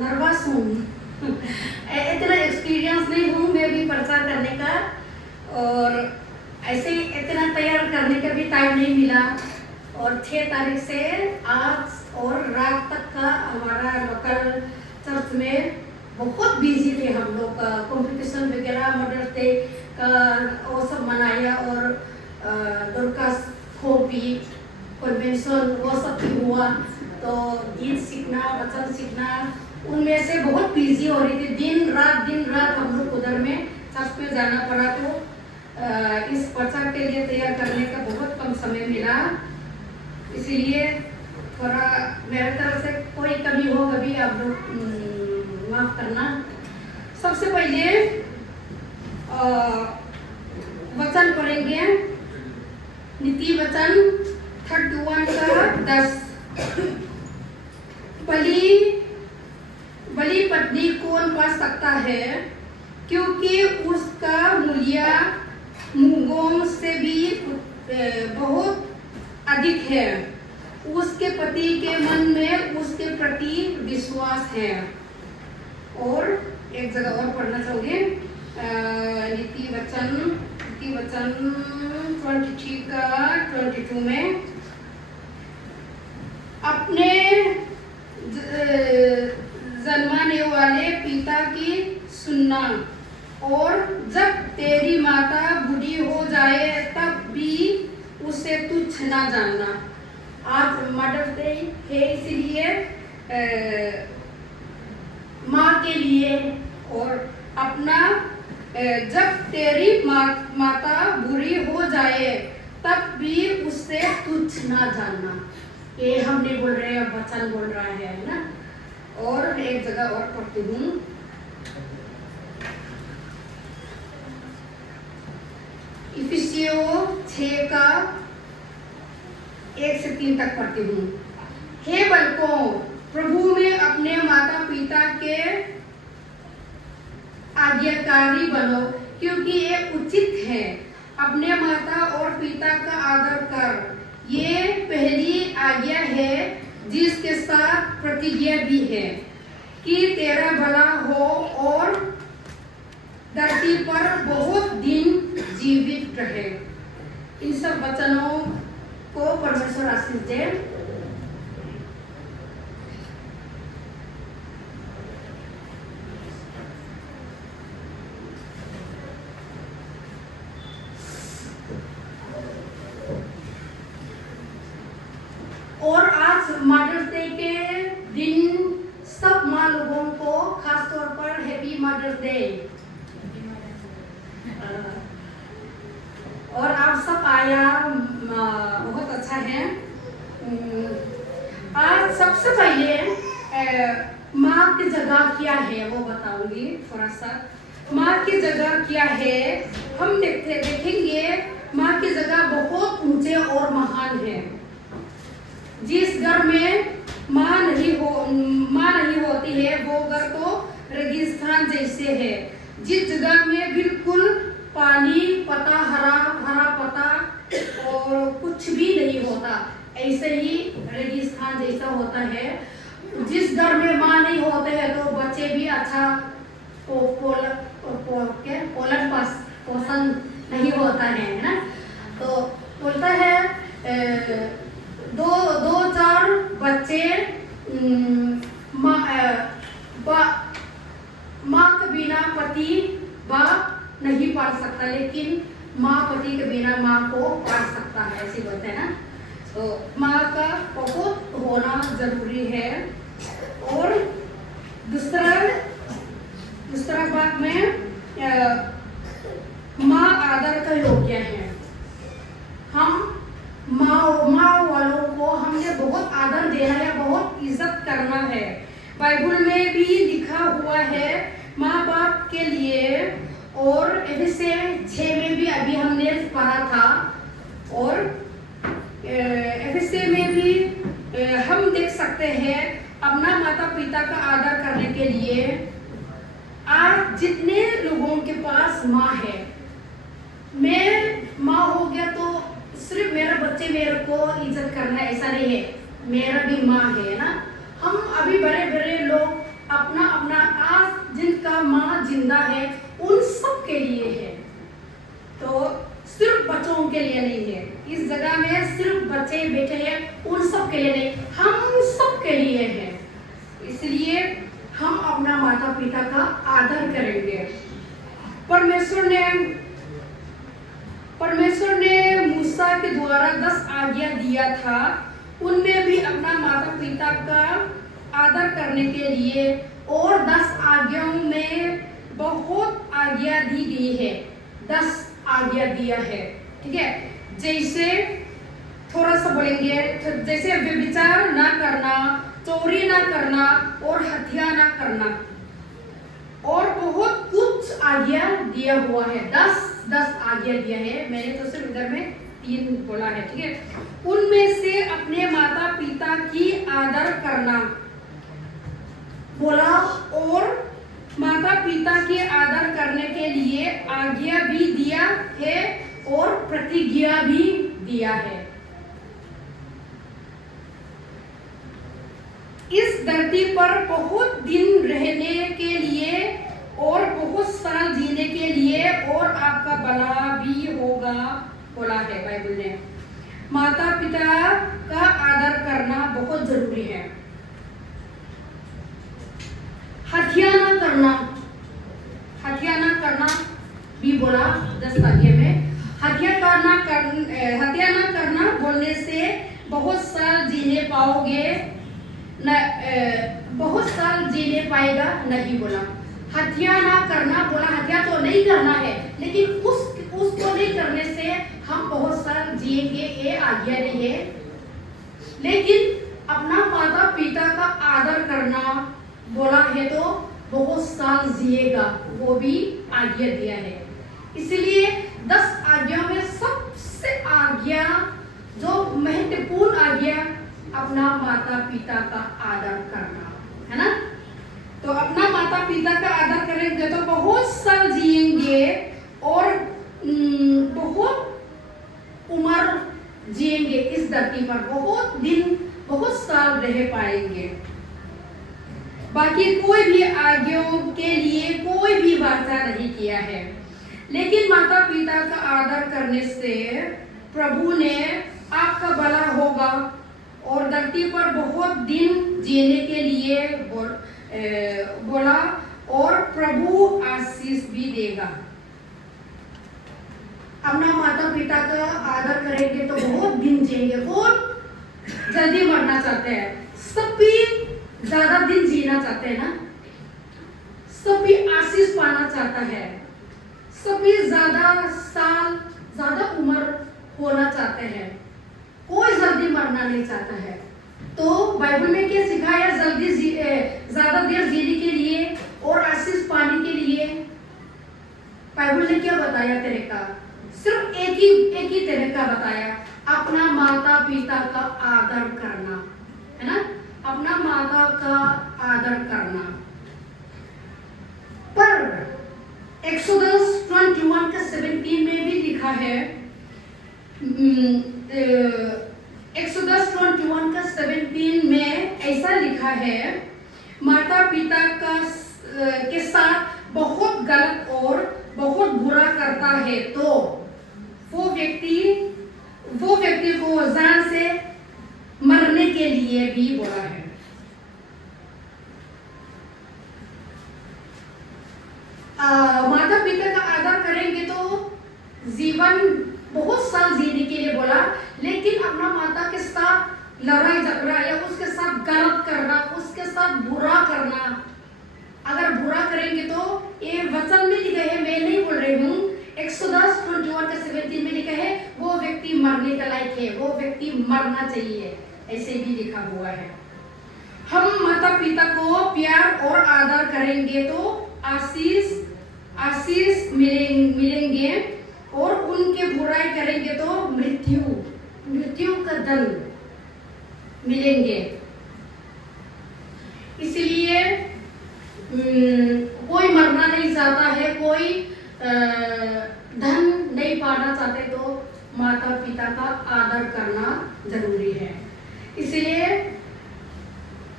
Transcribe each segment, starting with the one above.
Nervous हूँ। इतना experience नहीं हूँ मैं भी प्रचार करने का, और ऐसे इतना तैयार करने का भी टाइम नहीं मिला। और 6 तारीख से आज और रात तक का हमारा लोकल चर्च में बहुत बिजी थे हम लोग। कंपटीशन वगैरह मदर्स डे का वो सब मनाया, और दुर्गा खोपी कन्वेंशन वो सब भी हुआ। तो गीत सीखना, वचन सीखना, उनमें से बहुत बिजी हो रही थी। दिन रात हम लोग उधर में चर्च में जाना पड़ा। तो इस प्रचार के लिए तैयार करने का बहुत कम समय मिला, इसीलिए थोड़ा मेरे तरफ से कोई कमी हो कभी आप लोग माफ करना। सबसे पहले वचन पढ़ेंगे, नीति वचन 31 का 10। बलि पत्नी कौन पा सकता है, क्योंकि उसका मूल्य मूंगों से भी बहुत अधिक है। उसके पति के मन में उसके प्रति विश्वास है। और एक जगह और पढ़ना चाहोगे, नीति वचन 23 का 22 में, अपने जन्माने वाले पिता की सुनना, और जब तेरी माता बूढ़ी हो जाए तब भी उसे तुच्छ ना जानना। आज मदर्स डे है, इसीलिए माँ के लिए, और अपना जब तेरी माता बुरी हो जाए तब भी उससे तुच्छ ना जानना। ये हम नहीं बोल रहे हैं, वचन बोल रहा है ना। और एक जगह और पढ़ती हूँ, इफिसियों 6 का 1 से 3 तक पढ़ती हूँ। हे बालकों, प्रभु में अपने माता पिता के आज्ञाकारी बनो, क्योंकि ये उचित है। अपने माता और पिता का आदर कर, ये पहली आज्ञा है, जिसके साथ प्रतिज्ञा भी है कि तेरा भला हो और धरती पर बहुत दिन जीवित रहे। इन सब वचनों को परमेश्वर आशीष दे। और आज मदर्स डे के दिन सब माँ लोगों को खास तौर पर हैप्पी मदर्स डे। और आप सब आया, बहुत अच्छा है। आज सबसे पहले माँ की जगह क्या है वो बताऊंगी थोड़ा सा। माँ की जगह क्या है हम देखेंगे। माँ की जगह बहुत ऊंचे और महान है। जिस घर में माँ नहीं होती है वो घर तो रेगिस्तान जैसे है। जिस जगह में बिल्कुल पानी पता हरा पता और कुछ भी नहीं होता, ऐसे ही रेगिस्तान जैसा होता है। जिस घर में माँ नहीं होते हैं तो बच्चे भी अच्छा पोलन पोषण नहीं होता है ना। तो बोलता है दो चार बच्चे माँ के बिना पति बाप नहीं पाल सकता, लेकिन माँ पति के बिना माँ को पाल सकता है, ऐसे बोलते हैं ना। तो माँ का बहुत होना जरूरी है। और दूसरा बात में माँ आदर का योग्य है। हम माँ वालों को हमने बहुत आदर देना है, बहुत इज्जत करना है। बाइबल में भी लिखा हुआ है माँ बाप के लिए। और एफएससी 6 में भी अभी हमने पढ़ा था। और एफएससी में भी हम देख सकते हैं अपना माता पिता का आदर करने के लिए। आज जितने लोगों के पास माँ है, मैं माँ हो गया तो सिर्फ मेरा बच्चे मेरे को इज्जत करना है ऐसा नहीं है, मेरा भी माँ है ना। हम अभी बड़े बड़े लोग अपना अपना आज जिनका माँ जिंदा है उन सब के लिए है, तो सिर्फ बच्चों के लिए नहीं है। इस जगह में सिर्फ बच्चे बैठे हैं उन सब के लिए नहीं, हम सब के लिए है। इसलिए हम अपना माता पिता का आदर करेंगे। परमेश्वर ने मूसा के द्वारा 10 आज्ञा दिया था, उनमें भी अपना माता पिता का आदर करने के लिए और 10 आज्ञाओं में बहुत आज्ञा दी गई है, 10 आज्ञा दिया है, ठीक है। जैसे थोड़ा सा बोलेंगे, जैसे व्यभिचार ना करना, चोरी ना करना और हत्या ना करना, और बहुत कुछ आज्ञा दिया हुआ है। 10 आज्ञा दिया है, मैंने तो सिर्फ इधर में 3 बोला है, ठीक है। उनमें से अपने माता पिता की आदर करना बोला, और माता पिता के आदर करने के लिए आज्ञा भी दिया है और प्रतिज्ञा भी दिया है। इस धरती पर बहुत दिन रहने के लिए और बहुत साल जीने के लिए और आपका भला भी होगा बोला है बाइबल ने। माता पिता का आदर करना बहुत जरूरी है। हत्या ना करना भी बोला 10 आज्ञा में। हत्या ना करना बोलने से बहुत साल जीने पाओगे न, बहुत साल जीने पाएगा नहीं बोला। हत्या ना करना बोला, हत्या तो नहीं करना है, लेकिन उसको नहीं करने से हम बहुत साल जिएंगे, ये आज्ञा नहीं है। लेकिन अपना माता पिता का आदर करना बोला है तो बहुत साल जिएगा, वो भी आज्ञा दिया है। इसलिए 10 आज्ञाओं में सबसे आज्ञा जो महत्वपूर्ण आज्ञा अपना माता पिता का आदर करना है ना। तो अपना माता पिता का आदर करेंगे तो बहुत साल जिएंगे और बहुत उम्र जिएंगे, इस धरती पर बहुत दिन बहुत साल रह पाएंगे। बाकी कोई भी आज्ञाओं के लिए कोई भी वाचा नहीं किया है, लेकिन माता पिता का आदर करने से प्रभु ने आपका भला होगा और धरती पर बहुत दिन जीने के लिए बोला, और प्रभु आशीष भी देगा। अपना माता पिता का आदर करेंगे तो बहुत दिन जिएंगे। बहुत जल्दी मरना चाहते हैं, सभी ज्यादा दिन जीना चाहते हैं ना, सभी आशीष पाना चाहता है, सभी ज्यादा साल ज्यादा उम्र होना चाहते हैं, कोई जल्दी मरना नहीं चाहता है। तो बाइबल में क्या सिखाया? ज्यादा देर जीने के लिए और आशीष पाने के लिए बाइबल ने क्या बताया तरीका? सिर्फ एक ही तरीका बताया, अपना माता पिता का आदर करना, है ना, अपना माता का आदर करना। पर एक्सोडस 21:17 में भी लिखा है, एक्सोडस 21:17 में ऐसा लिखा है, माता पिता के साथ बहुत गलत और बहुत बुरा करता है तो वो व्यक्ति को जान से मरने के लिए भी बोला है। माता पिता का आदर करेंगे तो जीवन बहुत साल जीने के लिए बोला, लेकिन अपना माता के साथ लड़ाई झगड़ा या उसके साथ गलत करना, उसके साथ बुरा करना, अगर बुरा करेंगे तो ये वचन में लिखा है, मैं नहीं बोल रही हूँ, एक्सोडस 21:17 में लिखा है वो व्यक्ति मरने का लायक है, वो व्यक्ति मरना चाहिए, ऐसे भी लिखा हुआ है। हम माता पिता को प्यार और आदर करेंगे तो आशीष मिलेंगे, और उनके बुराई करेंगे तो मृत्यु का दंड मिलेंगे। इसलिए कोई मरना नहीं चाहता है, कोई धन नहीं पाना चाहते तो माता पिता का आदर करना जरूरी है। इसलिए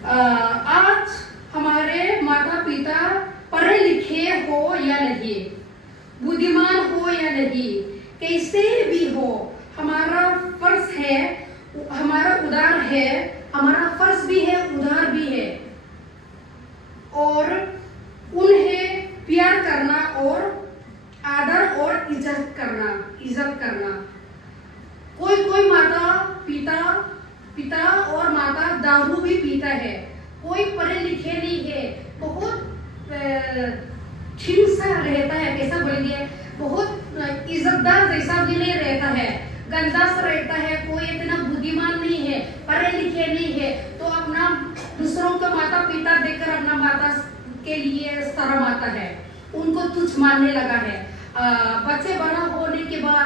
आज हमारे माता पिता पढ़े लिखे हो या नहीं, बुद्धिमान हो या नहीं, कैसे भी हो, हमारा फर्ज है, हमारा उदार है, हमारा फर्ज भी है, उदार भी है, और उन्हें प्यार करना और आदर और इज्जत करना। कोई माता पिता और माता दारू भी पीता है, कोई पढ़े लिखे नहीं है, बहुत ठीक सा रहता है, कैसा बोलेंगे, बहुत इज्जतदार जैसा भी नहीं रहता है, गंदा सा रहता है, कोई इतना बुद्धिमान नहीं है, पढ़े लिखे नहीं है, तो अपना दूसरों का माता पिता देखकर अपना माता के लिए शर्म आता है, उनको तुच्छ मानने लगा है। बच्चे बड़ा होने के बाद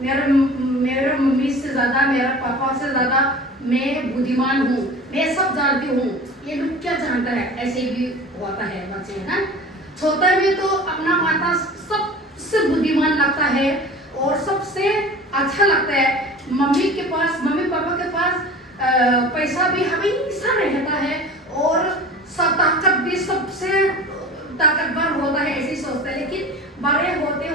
मेरे मम्मी से ज़्यादा, मेरा पापा से ज़्यादा मैं बुद्धिमान हूँ, मैं सब जानती हूँ, ये लोग क्या जानता है, ऐसे भी होता है बच्चे, है ना। छोटे में तो अपना माता सबसे बुद्धिमान लगता है और सबसे अच्छा लगता है। मम्मी पापा के पास पैसा भी हमेशा रहता है और ताकत भी सबसे ताकतवर होता है, ऐसे सोचते हैं। लेकिन बड़े होते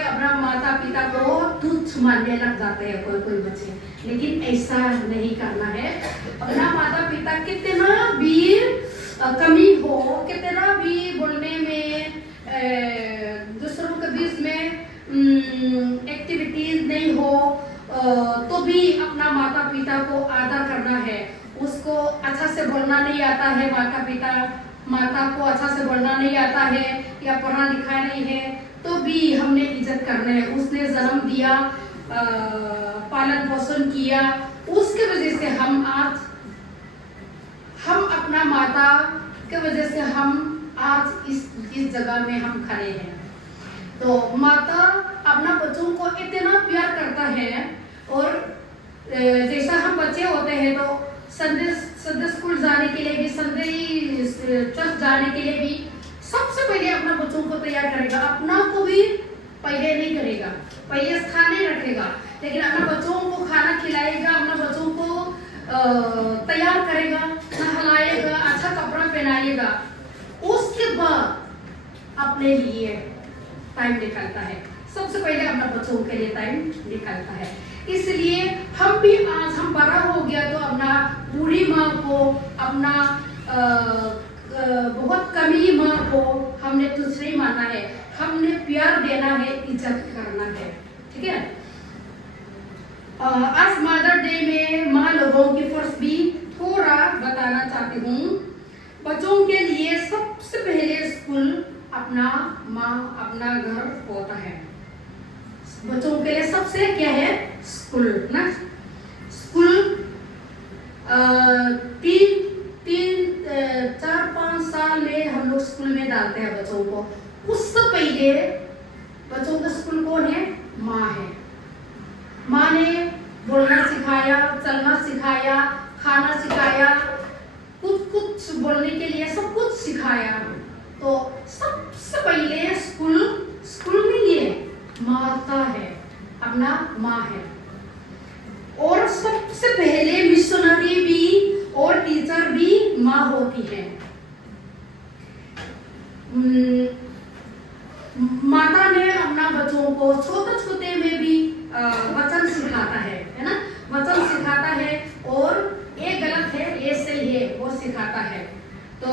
अपना माता पिता को तुच्छ मानने लग जाते हैं कोई बच्चे, लेकिन ऐसा नहीं करना है। अपना माता पिता कितना भी कमी हो, कितना भी बोलने में दूसरों के बीच में एक्टिविटीज नहीं हो, तो भी अपना माता पिता को आदर करना है। उसको अच्छा से बोलना नहीं आता है, माता को अच्छा से बोलना नहीं आता है या पढ़ा लिखा नहीं है, तो भी हमने इज्जत करना है। उसने जन्म दिया, पालन पोषण किया, उसके वजह से हम अपना माता के वजह से हम आज इस जगह में हम खड़े हैं। तो माता अपना बच्चों को इतना प्यार करता है, और जैसा हम बच्चे होते हैं तो संडे स्कूल जाने के लिए भी, संडे चर्च जाने के लिए भी सबसे पहले अपना बच्चों को तैयार करेगा, अपना को भी पहले नहीं करेगा, पहले स्थान नहीं रखेगा, लेकिन अपना बच्चों को खाना खिलाएगा, अपना बच्चों को तैयार करेगा, नहलाएगा, अच्छा कपड़ा पहनाएगा, उसके बाद अपने लिए टाइम निकालता है। सबसे पहले अपना बच्चों के लिए टाइम निकालता है। इसलिए हम भी आज हम बड़ा हो गया तो अपना बूढ़ी माँ को, अपना बहुत कमी माँ को हमने तुच्छ नहीं मानना है, हमने प्यार देना है, इज्जत करना है, ठीक है। आज मदर डे में माँ लोगों की फर्ज भी थोड़ा बताना चाहती हूँ। बच्चों के लिए सबसे पहले स्कूल अपना माँ, अपना घर होता है। बच्चों के लिए सबसे क्या है, स्कूल ना। स्कूल 4-5 साल में हम लोग स्कूल में डालते हैं बच्चों को। उससे पहले बच्चों का स्कूल कौन है, माँ है। माँ ने बोलना सिखाया, चलना सिखाया, खाना सिखाया, कुछ बोलने के लिए सब कुछ सिखाया। तो सबसे पहले स्कूल में ये माता है, अपना माँ है। और सबसे पहले मिशनरी भी और टीचर भी माँ होती है। माता ने अपना बच्चों को छोटे में भी वचन सिखाता है ना, वचन सिखाता है, और ये गलत है, ये सही है, वो सिखाता है। तो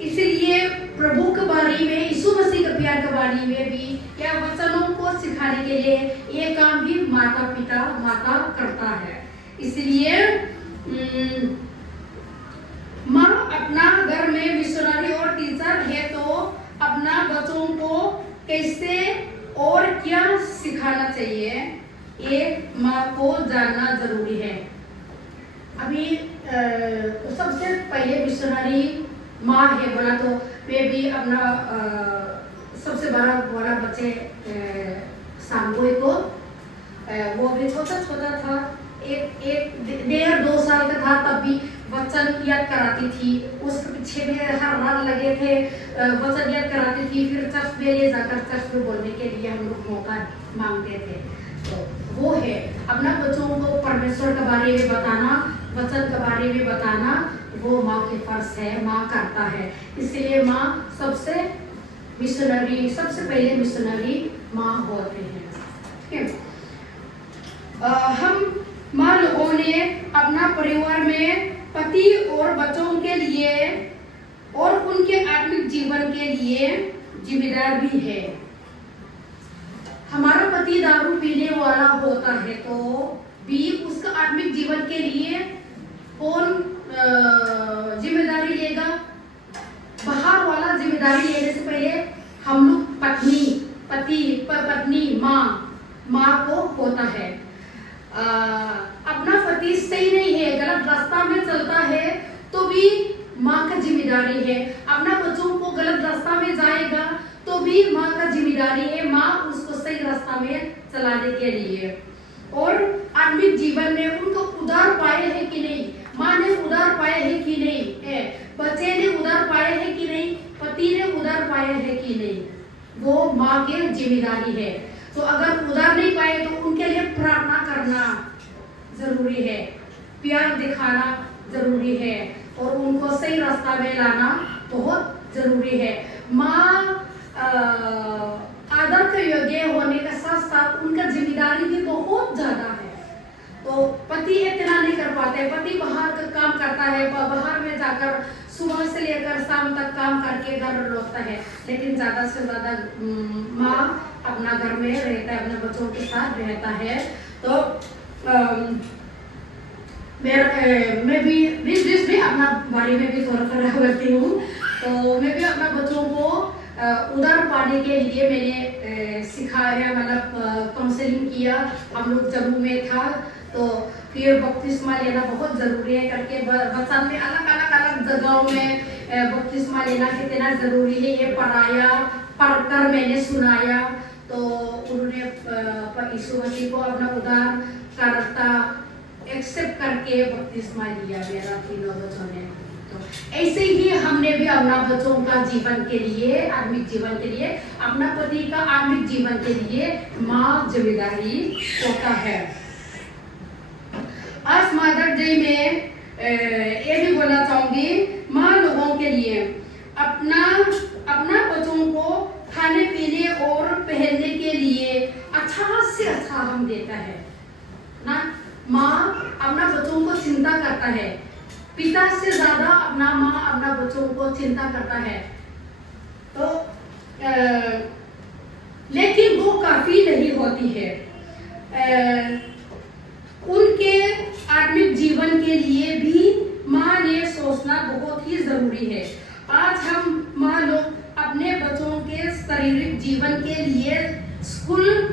इसीलिए प्रभु के बारे में, यीशु मसीह के प्यार के बारे में भी क्या वचनों को सिखाने के लिए ये काम भी माता करता है। इसलिए माँ अपना घर में मिशनरी और टीचर है, तो अपना बच्चों को कैसे और क्या सिखाना चाहिए, ये माँ को जानना जरूरी है। अभी सबसे पहले मिशनरी माँ है बोला, तो मैं भी अपना सबसे बड़ा बच्चे सांगोई को, वो भी छोटा था, 1.5-2 साल का था, तब भी वचन याद कराती थी। उसके पीछे में हर रात लगे थे, वचन याद कराती थी। फिर चर्च में ले जाकर चर्च में बोलने के लिए हम लोग मौका मांगते थे। तो वो है अपना बच्चों को परमेश्वर के बारे में बताना, वचन के बारे में बताना, वो माँ के फर्ज है, माँ करता है। इसलिए माँ सबसे पहले मिशनरी माँ होते हैं। ठीक है। हम माँ लोगों ने अपना परिवार में पति और बच्चों के लिए और उनके आत्मिक जीवन के लिए जिम्मेदार भी है। हमारा पति दारू पीने वाला होता है तो भी उसका आत्मिक जीवन के लिए कौन जिम्मेदारी लेगा? बाहर वाला जिम्मेदारी लेने से पहले हम लोग पत्नी माँ को होता है। अपना पति सही नहीं है, गलत रास्ता में चलता है तो भी माँ का जिम्मेदारी है। अपना बच्चों को गलत रास्ता में जाएगा तो भी माँ का जिम्मेदारी है, माँ उसको सही रास्ता में चलाने के लिए। और आत्मिक जीवन में उनको उद्धार पाए है कि नहीं, माँ ने उद्धार पाए है कि नहीं है, बच्चे ने उद्धार पाए है कि नहीं, पति ने उद्धार पाए है कि नहीं, वो माँ की जिम्मेदारी है। तो अगर उद्धार नहीं पाए तो उनके लिए प्रार्थना करना जरूरी है, प्यार दिखाना जरूरी है और उनको सही रास्ता में लाना बहुत जरूरी है। माँ आदर के योग्य होने के साथ साथ उनका जिम्मेदारी भी बहुत ज्यादा है। तो पति इतना नहीं कर पाते, पति बाहर का काम करता है, बाहर में जाकर सुबह से लेकर शाम तक काम करके घर लौटता है, लेकिन ज्यादा से ज्यादा माँ अपना घर में रहता है, अपने बच्चों के साथ रहता है। तो मैं भी बीच में अपना बारे में भी थोड़ा बोलती हूँ। तो मैं भी अपना बच्चों को उद्धार पाने के लिए मैंने सिखाया है, मतलब काउंसलिंग किया। हम लोग जम्मू में था तो फिर बपतिस्मा लेना बहुत ज़रूरी है करके बचपन में अलग जगहों में बपतिस्मा लेना कितना ज़रूरी है ये पढ़कर मैंने सुनाया। तो उन्होंने यीशु मसीह को अपना उद्धार करता एक्सेप्ट करके बपतिस्मा लिया मेरा तीनों बच्चों ने। तो ऐसे ही हमने भी अपना बच्चों का जीवन के लिए, आत्मिक जीवन के लिए, अपना पति का आत्मिक जीवन के लिए माँ जिम्मेदारी होता है। आज मदर डे में ये भी बोलना चाहूंगी, माँ लोगों के लिए अपना बच्चों को खाने पीने और पहनने के लिए अच्छा से अच्छा हम देता है ना। माँ अपना बच्चों को चिंता करता है, पिता से ज्यादा अपना माँ अपना बच्चों को चिंता करता है। तो लेकिन वो काफी नहीं होती है। उनके आत्मिक जीवन के लिए भी माँ ने सोचना बहुत ही जरूरी है। आज हम माँ लोग अपने बच्चों के शारीरिक जीवन के लिए स्कूल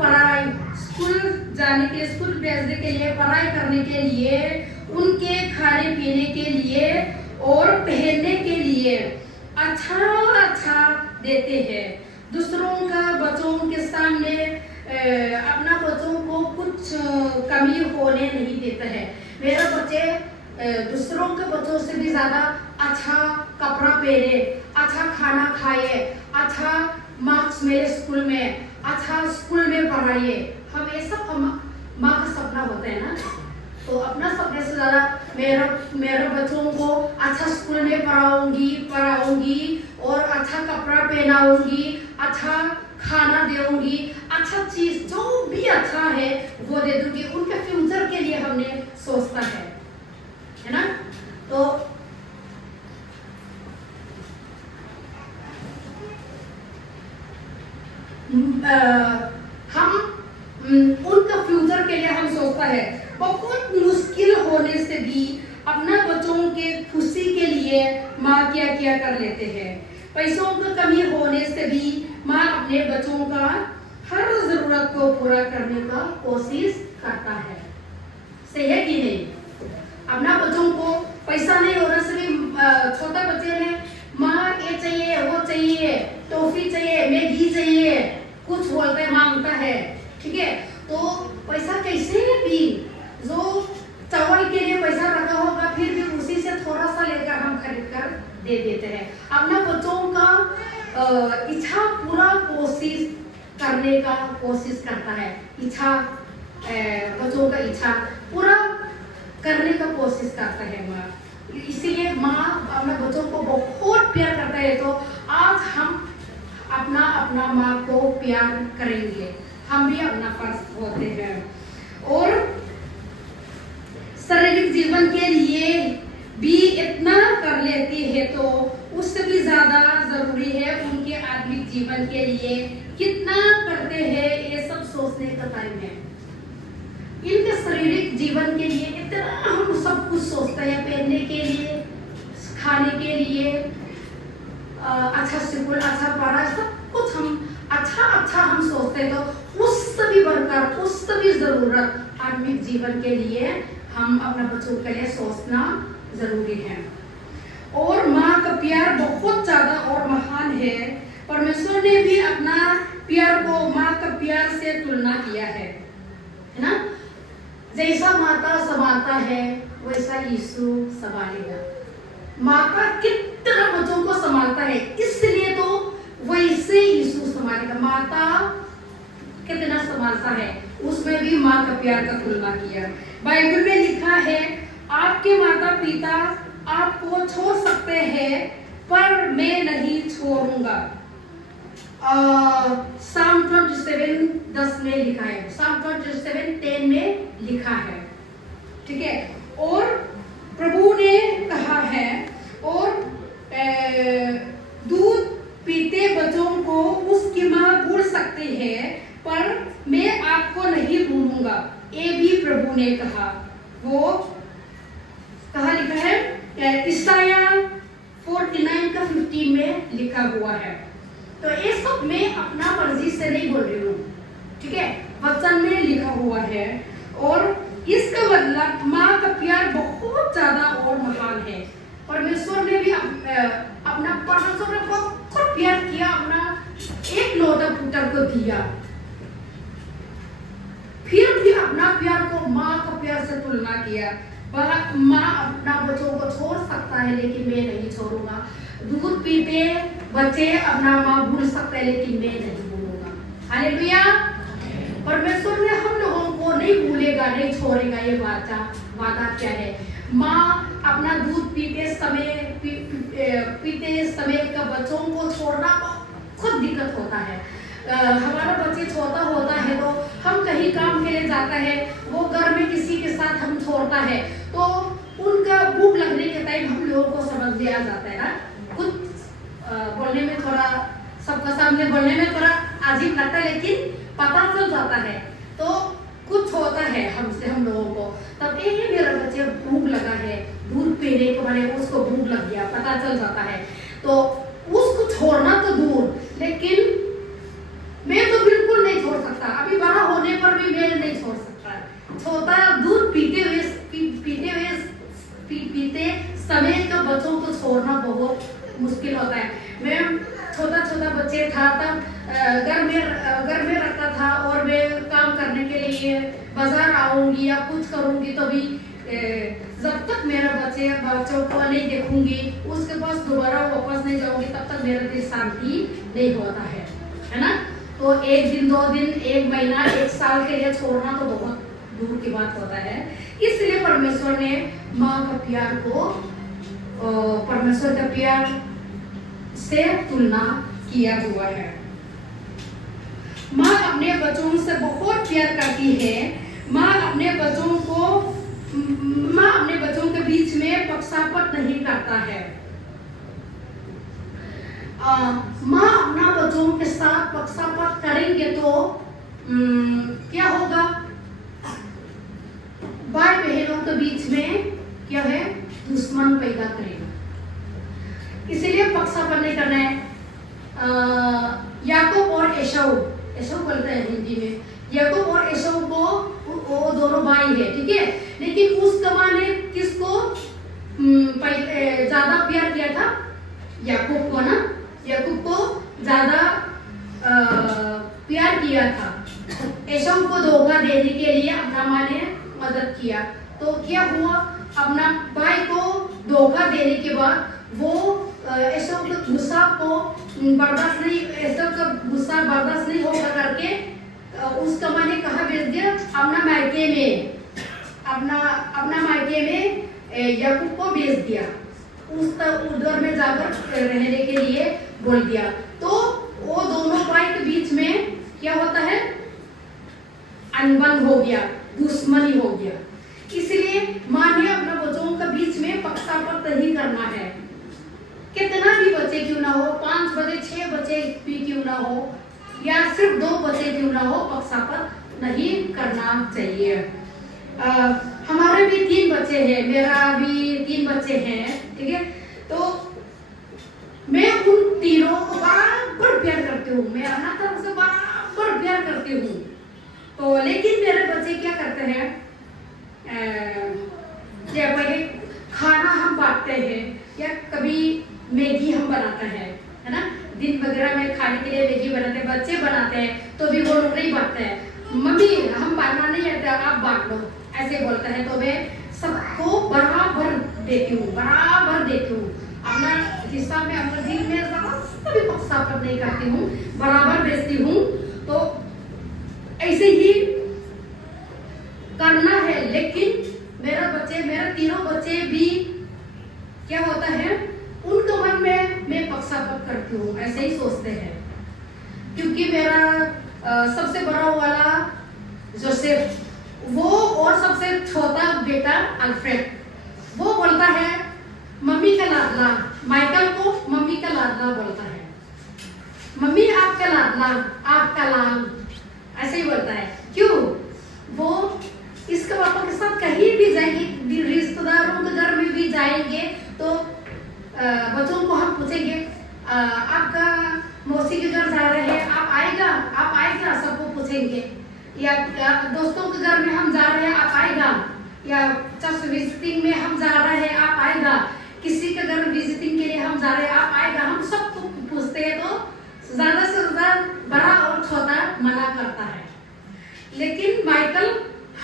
जाने के, स्कूल भेजने के लिए, पढ़ाई करने के लिए, उनके खाने पीने के लिए और पहनने के लिए अच्छा देते हैं। दूसरों का बच्चों के सामने अपना बच्चों को कुछ कमी होने नहीं देता है। मेरा बच्चे दूसरों के बच्चों से भी ज्यादा अच्छा कपड़ा पहने, अच्छा खाना खाए, अच्छा मार्क्स मेरे स्कूल में, अच्छा स्कूल में पढ़ाइए। हम ये सब माँ का सपना होता है ना। तो अपना सपने से ज्यादा मेरे बच्चों को अच्छा स्कूल में पढ़ाऊंगी और अच्छा कपड़ा पहनाऊंगी, अच्छा खाना देऊंगी, अच्छा चीज जो भी अच्छा है वो दे दूंगी। उनके फ्यूचर के लिए हमने सोचता है ना। तो हम उनका फ्यूचर के लिए हम सोचता है। बहुत मुश्किल होने से भी अपना बच्चों के खुशी के लिए माँ क्या कर लेते हैं। पैसों की कमी होने से भी माँ अपने बच्चों का हर जरूरत को पूरा करने का कोशिश करता है। सही है कि नहीं? अपना बच्चों को पैसा नहीं होने से भी छोटा बच्चे ने माँ ये चाहिए, वो चाहिए, टॉफी चाहिए, मैगी चाहिए, कुछ बोलते मांगता है। ठीक है, तो पैसा कैसे भी जो चावल के लिए पैसा रखा होगा फिर भी उसी से थोड़ा सा लेकर हम खरीद कर दे देते हैं। अपना बच्चों का इच्छा पूरा कोशिश करने का कोशिश करता है। इच्छा बच्चों का इच्छा पूरा करने का कोशिश करता है माँ। इसीलिए माँ अपने बच्चों को बहुत प्यार करता है। तो आज हम अपना अपना माँ को प्यार करेंगे, हम भी अपना फर्ज होते हैं। और शारीरिक जीवन के लिए भी इतना कर लेती है तो उससे भी ज्यादा जरूरी है उनके आत्मिक जीवन के लिए कितना करते हैं, ये सब सोचने का टाइम है। इनके शारीरिक जीवन के लिए इतना हम सब कुछ सोचते हैं, पहनने के लिए, खाने के लिए, अच्छा स्कूल, अच्छा पढ़ा, सब कुछ हम अच्छा हम सोचते हैं। तो उससे भी बढ़कर, उससे भी जरूरत आत्मिक जीवन के लिए हम अपने बच्चों के लिए सोचना जरूरी है। और माँ का प्यार बहुत ज्यादा और महान है। परमेश्वर ने भी अपना प्यार को माँ का प्यार से तुलना किया है ना। जैसा माता संभालता है वैसा यीशु संभालेगा। माँ का कितना बच्चों को संभालता है, इसलिए तो वैसे यीशु संभालेगा। माता कितना संभालता है, उसमें भी माँ का प्यार का तुलना किया। बाइबल में लिखा है, आपके माता पिता आपको छोड़ सकते हैं पर मैं नहीं छोड़ूंगा। साम 27:10 में लिखा है, साम 27:10 में लिखा है, ठीक है। और प्रभु ने कहा है, और दूध पीते बच्चों को उसकी माँ भूल सकती है पर मैं आपको नहीं भूलूंगा, ये भी प्रभु ने कहा। वो कहा लिखा है, इसाया 49:15 में लिखा हुआ है। तो ये सब मैं अपना मर्जी से नहीं बोल रही हूँ, ठीक है, वचन में लिखा हुआ है। और इसका मतलब माँ का प्यार बहुत ज्यादा और महान है। परमेश्वर ने भी अपना परमेश्वर ने बहुत प्यार किया, अपना एक लौता पुत्र को दिया, फिर भी अपना प्यार को माँ का प्यार से तुलना किया। माँ अपना बच्चों को छोड़ सकता है लेकिन मैं नहीं छोड़ूंगा। दूध पीते बच्चे अपना माँ भूल सकते हैं लेकिन मैं नहीं भूलूंगा। हालेलुया। परमेश्वर ने हम लोगों को नहीं भूलेगा, नहीं छोड़ेगा, ये वादा क्या है। माँ अपना दूध पीते समय का बच्चों को छोड़ना बहुत दिक्कत होता है। हमारा बच्चे छोटा होता है तो हम कहीं काम के लिए जाता है, वो घर में किसी के साथ हम छोड़ता है तो उनका भूख लगने के टाइम हम लोगों को समझ में आ जाता है ना। कुछ बोलने में थोड़ा, सबका सामने बोलने में थोड़ा अजीब लगता है लेकिन पता चल जाता है। तो कुछ होता है हमसे, हम लोगों को, तब ये मेरा बच्चे भूख लगा है, दूध पीने के बारे में उसको भूख लग गया, पता चल जाता है। तो उसको छोड़ना तो दूर, लेकिन मैं तो बिल्कुल नहीं छोड़ सकता। अभी बड़ा होने पर भी मैं नहीं छोड़ सकता। छोटा दूध पीते समय का बच्चों को छोड़ना बहुत मुश्किल होता है। मैं छोटा बच्चे था तब घर में रखता था और मैं काम करने के लिए बाजार आऊंगी या कुछ करूंगी तो भी जब तक मेरा बच्चों को नहीं देखूंगी, उसके पास दोबारा वापस नहीं जाऊंगी, तब तक मेरा दिल शांति नहीं होता है ना। तो एक दिन, 2 दिन, 1 महीना, 1 साल के लिए छोड़ना तो बहुत दूर की बात होता है। इसलिए परमेश्वर ने माँ का प्यार को परमेश्वर का प्यार से तुलना किया हुआ है। माँ अपने बच्चों से बहुत प्यार करती है। माँ अपने बच्चों के बीच में पक्षपात नहीं करता है। माँ अपना बच्चों के साथ पक्षपात करेंगे तो क्या होगा? भाई बहनों के बीच में क्या है? दुश्मन पैदा करेगा। इसीलिए पक्षपात नहीं करना है। याकूब और एसाऊ बोलते हैं हिंदी में, याकूब और एसाऊ को, वो दोनों भाई है, ठीक है, लेकिन उस जमाने किसको ज्यादा प्यार किया था? याकूब को ना, याकूब को ज्यादा प्यार किया था। एसाऊ को धोखा देने के लिए अपना माँ ने मदद किया। तो क्या हुआ? अपना भाई को धोखा देने के बाद वो एसाऊ के गुस्सा को बर्दाश्त नहीं होगा करके उसका मैंने कहा भेज दिया, अपना मायके में, अपना मायके में याकूब को भेज दिया, उधर में जाकर रहने के लिए बोल दिया। तो वो दोनों भाई के बीच में क्या होता है, अनबन हो गया, दुश्मनी हो गया। इसलिए माँ ने अपना बच्चों के बीच में पक्षपात नहीं करना है। कितना भी बच्चे क्यों ना हो, 5 बच्चे 6 बच्चे भी क्यों ना हो, या सिर्फ 2 बच्चे क्यों ना हो, पक्षपात नहीं करना चाहिए। हमारे भी 3 बच्चे हैं, मेरा भी 3 बच्चे हैं, ठीक है। तो मैं उन तीनों को बराबर प्यार करती हूँ, मैं अपना तरफ से बराबर प्यार करती हूँ। तो लेकिन मेरे बच्चे क्या करते हैं, जब पहले खाना हम बांटते हैं या कभी मैगी हम बनाते हैं, है ना, दिन वगैरह में खाने के लिए मैगी बनाते हैं, बच्चे बनाते हैं, तो भी वो लोग नहीं बांटते हैं। मम्मी हम बांटना नहीं आता, आप बांट लो, ऐसे बोलते हैं। तो मैं सबको बराबर देती हूँ, बराबर देती हूँ, अपना हिस्सा में, अपने दिल में कभी पक्षपात नहीं करती हूँ, बराबर बेचती हूँ। तो ऐसे ही करना है। लेकिन मेरे तीनों बच्चे भी क्या होता है, उनके मन में मैं पक्षपात करती हूँ, ऐसे ही सोचते हैं। क्योंकि मेरा सबसे बड़ा वाला जोसेफ, वो, और सबसे छोटा बेटा अल्फ्रेड, वो बोलता है मम्मी का लाडला, माइकल को मम्मी का लाडला बोलता है, मम्मी आपका लाडला, आपका लाल, ऐसे ही बोलता है। क्यों? वो इसके पापा के साथ कहीं भी जाएंगे, रिश्तेदारों के घर में भी जाएंगे, तो बच्चों को हम पूछेंगे आपका मौसी के घर जा रहे हैं, आप आएगा, सबको पूछेंगे। या दोस्तों के घर में हम जा रहे हैं, आप आएगा, या जस्ट विजिटिंग में हम जा रहे हैं, आप आएगा, किसी के घर विजिटिंग के लिए हम जा रहे हैं, आप आएगा, हम सबको पूछते हैं। तो ज्यादा से ज्यादा बड़ा और छोटा मना करता है। लेकिन माइकल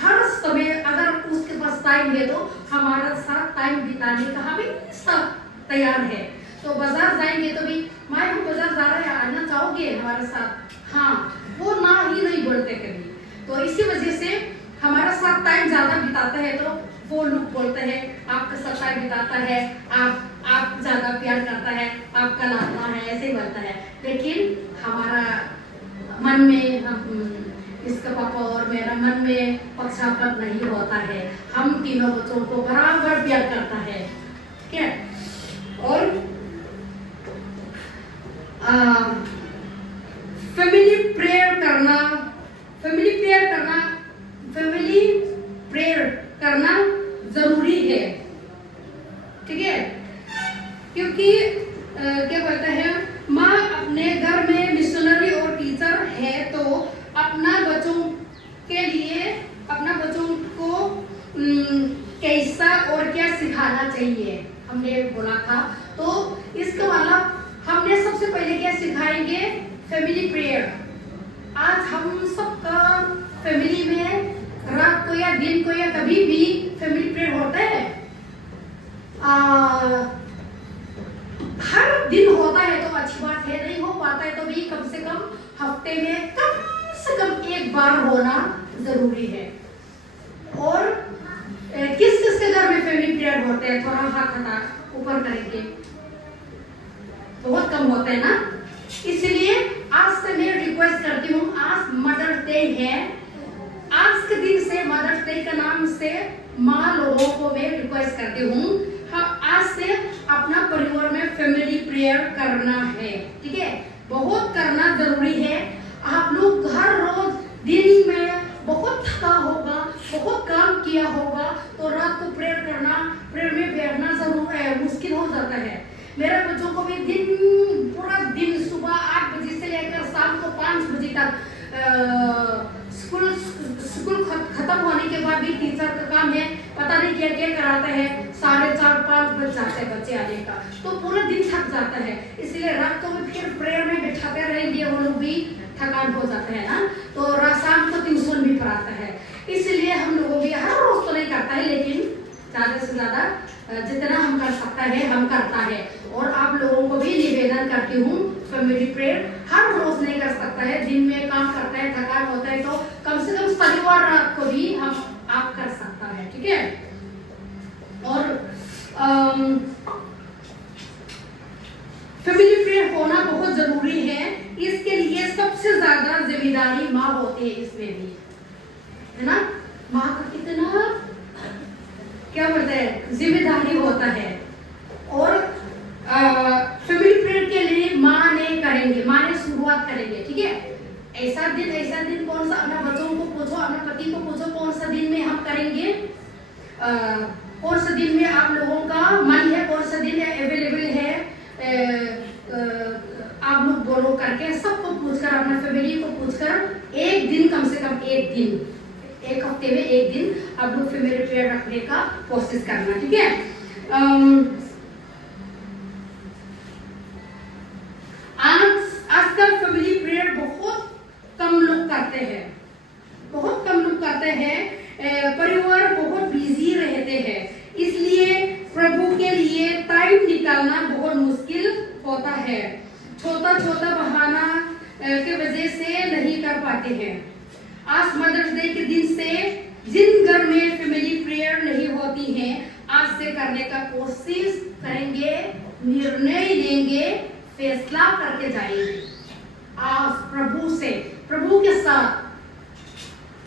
हर समय, अगर उसके पास टाइम है तो हमारे साथ टाइम बिताने का हमेशा तैयार है। तो बाजार जाएंगे तो भी, माई हम बाजार जा रहे हैं, आना चाहोगे हमारे साथ? हाँ, वो ना ही नहीं बोलते कभी। तो इसी वजह से हमारे साथ टाइम ज्यादा बिताते हैं, तो वो लोग बोलते हैं आपके साथ टाइम बिताता है, आप ज्यादा प्यार करता है, आपका लाडला है, ऐसे ही बोलता है। लेकिन हमारा मन में, इसका पापा और मेरा मन में पक्षपात नहीं होता है, हम तीनों बच्चों को बराबर प्यार करता है, ठीक है। और फैमिली प्रेयर करना जरूरी है, ठीक है। क्योंकि क्या कहते हैं, माँ अपने घर में मिशनरी और टीचर है, तो अपना बच्चों को कैसा और क्या सिखाना चाहिए, हमने बोला था। तो इसका मतलब हमने सबसे पहले क्या सिखाएंगे, फैमिली प्रेयर। आज हम सबका फैमिली में रात को या दिन को या कभी भी फैमिली प्रेयर होता है, हर दिन होता है तो अच्छी बात है, नहीं हो पाता है तो भी कम से कम हफ्ते में कम से कम 1 बार होना जरूरी है। और किस किस के घर में फैमिली प्रेयर होते हैं, थोड़ा हाथ ऊपर करेंगे, बहुत कम होते हैं ना। इसलिए आज से मैं रिक्वेस्ट करती हूँ, आज मदर्स डे है, आज के दिन से मदर्स डे के नाम से माँ लोगों को मैं रिक्वेस्ट करती हूँ, आज से अपना परिवार में फैमिली प्रेयर करना है, ठीक है, बहुत करना जरूरी है। आप लोग हर रोज दिन में बहुत थका होगा, बहुत काम किया होगा, तो रात को प्रेयर में बैठना जरूर है, मुश्किल हो जाता है। मेरे बच्चों को भी पूरा दिन सुबह 8 बजे से लेकर शाम को 5 बजे तक स्कूल खत्म होने के बाद भी टीचर का काम है, पता नहीं क्या क्या कराते हैं, 4:30-5 बज जाते हैं बच्चे आने का, तो पूरा दिन थक जाता है। इसलिए रात को भी फिर प्रेयर में बैठाते रहेंगे, वो लोग भी थकान हो जाते हैं ना, तो शाम को ट्यूशन भी पढ़ाता है। इसलिए हम लोगों भी हर रोज तो नहीं करता है, लेकिन ज्यादा से ज्यादा जितना हम कर सकता है हम करता है। और आप लोगों को भी निवेदन करती हूँ फैमिली प्रेयर हर रोज नहीं कर सकता है, दिन में काम करता है, थकान होता है, तो कम से कम शनिवार को भी आप कर सकता है, ठीक है। और फैमिली प्रेयर होना बहुत जरूरी है। इसके लिए सबसे ज्यादा जिम्मेदारी माँ होती है, इसमें भी है ना, माँ का कितना क्या बोलते हैं जिम्मेदारी होता है। और फैमिली प्रेयर के लिए माँ ने शुरुआत करेंगे, ठीक है। ऐसा दिन कौन सा, अपने बच्चों को पूछो, अपने पति को पूछो कौन सा दिन में हम करेंगे, कौन सा दिन में आप लोगों का मन है, कौन सा दिन अवेलेबल है, आप लोग बोलो करके सबको पूछकर, अपने फैमिली को पूछकर एक दिन, कम से कम एक दिन, एक हफ्ते में एक दिन आप लोग फैमिली प्रेयर रखने का कोशिश करना, ठीक है। आजकल फैमिली प्रेयर बहुत कम लोग करते हैं, परिवार बहुत बिजी रहते हैं, इसलिए प्रभु के लिए टाइम निकालना बहुत मुश्किल होता है। छोटा बहाना के वजह से नहीं कर पाते हैं। आज मदर्स डे के दिन से जिन घर में फैमिली प्रेयर नहीं होती है, आज से करने का कोशिश करेंगे, निर्णय लेंगे, फैसला करके जाएंगे। आज प्रभु के साथ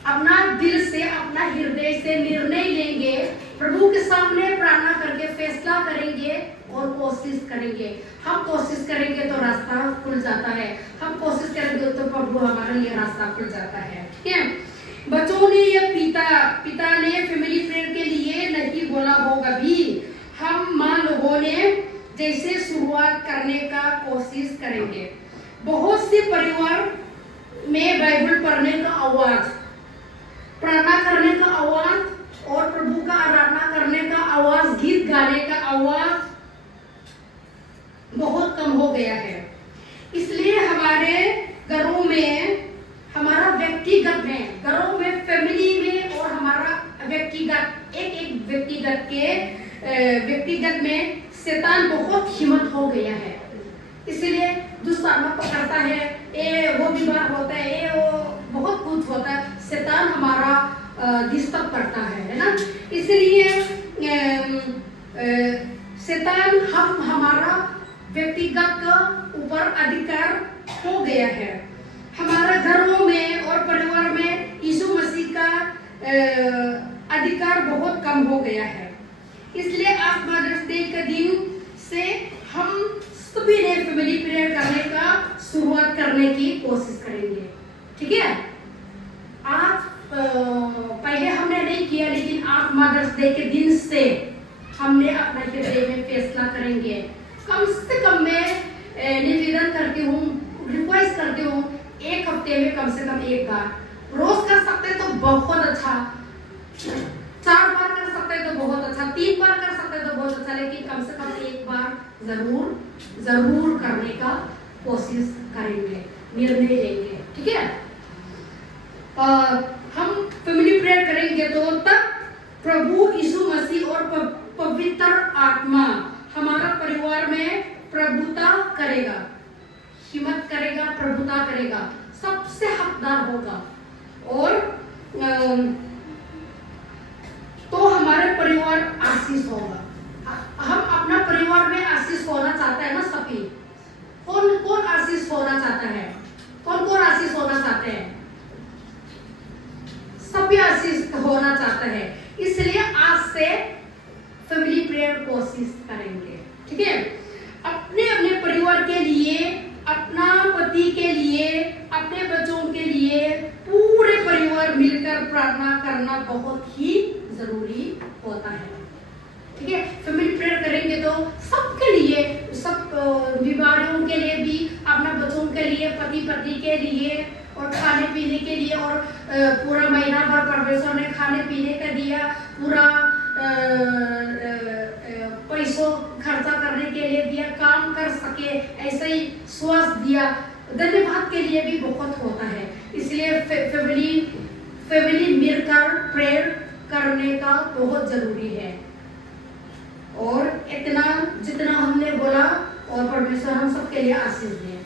अपना दिल से, अपना हृदय से निर्णय लेंगे, प्रभु के सामने प्रार्थना करके फैसला करेंगे और कोशिश करेंगे। हम कोशिश करेंगे तो रास्ता खुल जाता है, हम कोशिश करेंगे तो प्रभु हमारे लिए रास्ता खुल जाता है, ठीक है। बच्चों ने या पिता ने फैमिली प्रेयर के लिए नहीं बोला होगा भी, हम माँ लोगों ने जैसे शुरुआत करने का कोशिश करेंगे। बहुत से परिवार में बाइबल पढ़ने का आवाज, प्रार्थना करने का आवाज और प्रभु का आराधना करने का आवाज, गीत गाने का आवाज बहुत कम हो गया है। इसलिए हमारे घरों में, हमारा व्यक्तिगत में, घरों में, फैमिली में और हमारा व्यक्तिगत में शैतान बहुत हिम्मत हो गया है। इसलिए दुष्टात्मा पकड़ता है, वो बीमार होता है, वो बहुत कुछ होता है, शैतान हमारा डिस्टर्ब करता है ना। इसलिए शैतान हमारा व्यक्तिगत ऊपर अधिकार हो गया है। हमारे घरों में और परिवार में यीशु मसीह का अधिकार बहुत कम हो गया है। इसलिए आज मदर्स डे के दिन से हम सभी ने फैमिली प्रेयर करने का शुरुआत करने की कोशिश करेंगे, ठीक है। आज पहले हमने नहीं किया, लेकिन आज मदर्स डे के दिन से हमने अपना हृदय में फैसला करेंगे। कम से कम मैं निवेदन करती हूँ, रिक्वेस्ट करती हूँ, एक हफ्ते में कम से कम एक बार, रोज कर सकते तो बहुत अच्छा, 4 बार कर सकते तो बहुत अच्छा, 3 बार कर सकते तो बहुत अच्छा, लेकिन कम से कम एक बार जरूर करने का कोशिश करेंगे, निर्णय लेंगे, ठीक है। हम फैमिली प्रेयर करेंगे तो तब प्रभु यीशु मसीह और पवित्र आत्मा हमारा परिवार में प्रभुता करेगा, हिम्मत करेगा, प्रभुता करेगा, सबसे हकदार होगा। और तो हमारे परिवार आशीष होगा। हम अपना परिवार में आशीष होना चाहते हैं ना सभी। कौन आशीष होना चाहता है? कौन आशीष होना चाहते हैं? सभी आशीष होना चाहता है। इसलिए आज से फैमिली प्रेयर कोशिश करेंगे, ठीक है। अपने परिवार के लिए, अपना पति के लिए, अपने बच्चों के लिए पूरे परिवार मिलकर प्रार्थना करना बहुत ही जरूरी होता है, ठीक है। फैमिली प्रेयर करेंगे तो सबके लिए, सब बीमारियों के लिए भी, अपना बच्चों के लिए, पति के लिए और खाने पीने के लिए, और पूरा महीना भर परमेश्वर ने खाने पीने का दिया, पूरा पैसों खर्चा करने के लिए दिया, काम कर सके ऐसे ही स्वास्थ्य दिया, धन्यवाद के लिए भी बहुत होता है। इसलिए फैमिली मिलकर प्रेयर करने का बहुत जरूरी है। और इतना जितना हमने बोला, और परमेश्वर हम सबके लिए आशीष दे।